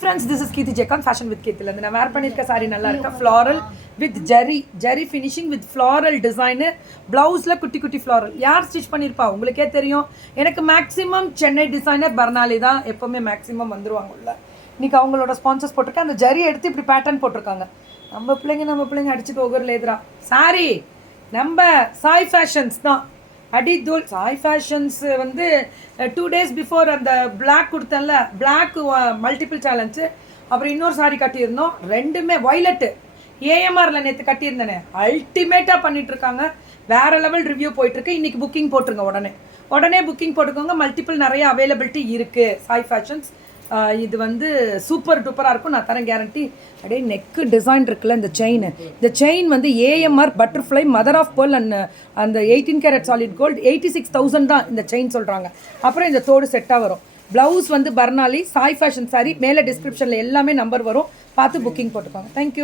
Friends this is Keerthi ஜெக்கான் fashion with கீர்த்திலேருந்து நான் வேர் பண்ணியிருக்க சாரி நல்லா இருக்கா floral with zari zari finishing with floral design ப்ளவுஸில் குட்டி குட்டி ஃப்ளாரல் யார் ஸ்டிச் பண்ணியிருப்பா உங்களுக்கே தெரியும் எனக்கு மேக்ஸிமம் சென்னை டிசைனர் பர்னாலி தான் எப்போவுமே மேக்ஸிமம் வந்துருவாங்க உள்ள இன்னைக்கு அவங்களோட ஸ்பான்சர்ஸ் போட்டிருக்கேன் அந்த ஜரி எடுத்து இப்படி பேட்டர்ன் போட்டிருக்காங்க நம்ம பிள்ளைங்க நம்ம பிள்ளைங்க அடிச்சுட்டு ஒவ்வொரு எதிரா சாரி நம்ம சாய் ஃபேஷன்ஸ் தான் அடி சாய் ஃபேஷன்ஸ் வந்து டூ டேஸ் பிஃபோர் அந்த பிளாக் கொடுத்தேன்ல பிளாக் மல்டிபிள் சேலஞ்சு அப்புறம் இன்னொரு சாரி கட்டியிருந்தோம். ரெண்டுமே வைலட்டு ஏஎம்ஆரில் நேற்று கட்டியிருந்தேனே. அல்டிமேட்டாக பண்ணிகிட்ருக்காங்க இருக்காங்க லெவல் ரிவ்யூ போயிட்டுருக்கு. இன்றைக்கி இன்னைக்கு புக்கிங் போட்டுருங்க உடனே. உடனே புக்கிங் போட்டுக்கோங்க. மல்டிபிள் நிறைய அவைலபிலிட்டி இருக்குது சாய் ஃபேஷன்ஸ் இது வந்து சூப்பர் டூப்பராக இருக்கும். நான் தரேன் கேரண்டி அப்படியே நெக்கு டிசைன் இருக்குல்ல இந்த செயின் இந்த செயின் வந்து AMR butterfly mother of pearl and அந்த eighteen carat solid gold eighty six thousand தான் இந்த செயின் சொல்கிறாங்க அப்புறம் இந்த தோடு செட்டாக வரும். ப்ளவுஸ் வந்து பர்னாலி சாய் ஃபேஷன் சாரி மேலே டிஸ்கிரிப்ஷனில் எல்லாமே நம்பர் வரும். பார்த்து புக்கிங் போட்டுக்கோங்க. தேங்க்யூ